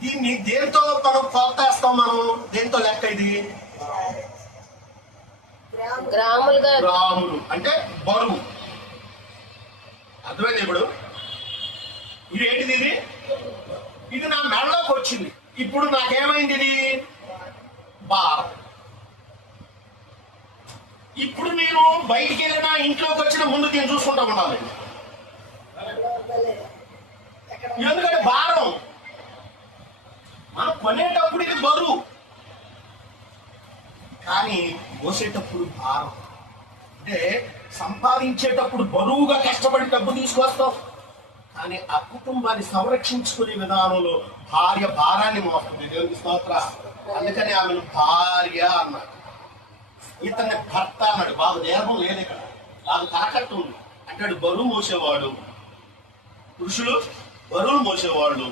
దీన్ని దేంతో మనం కొలతేస్తాం? మనం దేంతో లెక్క ఇది? గ్రాములు అంటే బరువు. అర్థమైంది? ఇప్పుడు ఇదేంటిది? ఇది నా మెడలోకి వచ్చింది. ఇప్పుడు నాకేమైంది? ఇది భారం. ఇప్పుడు నేను బయటికి వెళ్ళినా ఇంట్లోకి వచ్చిన ముందు నేను చూసుకుంటా ఉండాలి. ఎందుకంటే భారం. మనం కొనేటప్పుడు ఇది బరువు, కానీ మోసేటప్పుడు భారం. అంటే సంపాదించేటప్పుడు బరువుగా కష్టపడి డబ్బు తీసుకొస్తాం, కానీ ఆ కుటుంబాన్ని సంరక్షించుకునే విధానంలో భార్య భారాన్ని మోస్తుంది. దేవునికి స్తోత్ర. అందుకని ఆమెను భార్య అన్నాడు, ఇతన్ని భర్త అన్నాడు. బాబు నేర్పం లేదు ఇక్కడ, నాకు తాకట్టు ఉంది అంటాడు. బరువు మోసేవాడు పురుషులు, బరువులు మోసేవాళ్ళు